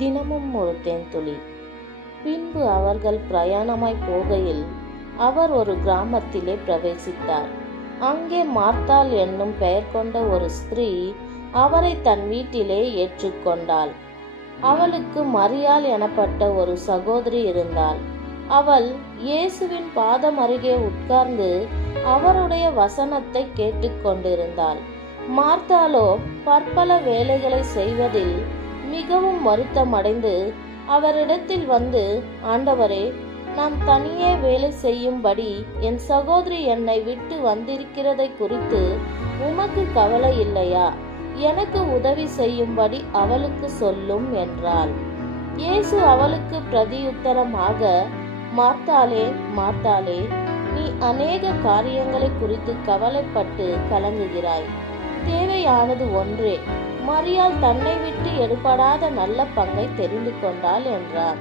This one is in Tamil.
தினமும் ஒரு தேன்துளி. பின்பு அவர்கள் பிரயாணமாய் போகையில் அவர் ஒரு கிராமத்திலே பிரவேசித்தார். அங்கே மார்த்தாள் என்னும் பெயர் கொண்ட ஒரு ஸ்திரீ அவரை தன் வீட்டிலே ஏற்றுக்கொண்டாள். அவளுக்கு மரியாள் எனப்பட்ட ஒரு சகோதரி இருந்தாள். அவள் இயேசுவின் பாதம் அருகே உட்கார்ந்து அவருடைய வசனத்தை கேட்டுக்கொண்டிருந்தாள். மார்த்தாளோ பற்பல வேலைகளை செய்வதில் மிகவும் வருத்தமடைந்து அவரிடத்தில் வந்து, ஆண்டவரே, நான் தனியே வேலை செய்யும்படி என் சகோதரி என்னை விட்டு வந்திருக்கிறதை குறித்து உமக்கு கவலை இல்லையா? எனக்கு உதவி செய்யும்படி அவளுக்கு சொல்லும் என்றாள். இயேசு அவளுக்கு பிரதியுத்தரமாக, மார்த்தாளே, மார்த்தாளே, நீ அநேக காரியங்களை குறித்து கவலைப்பட்டு கலங்குகிறாய். தேவையானது ஒன்றே. மரியாள் தன்னை விட்டு எடுபடாத நல்ல பங்கை தெரிந்து கொண்டாள் என்றார்.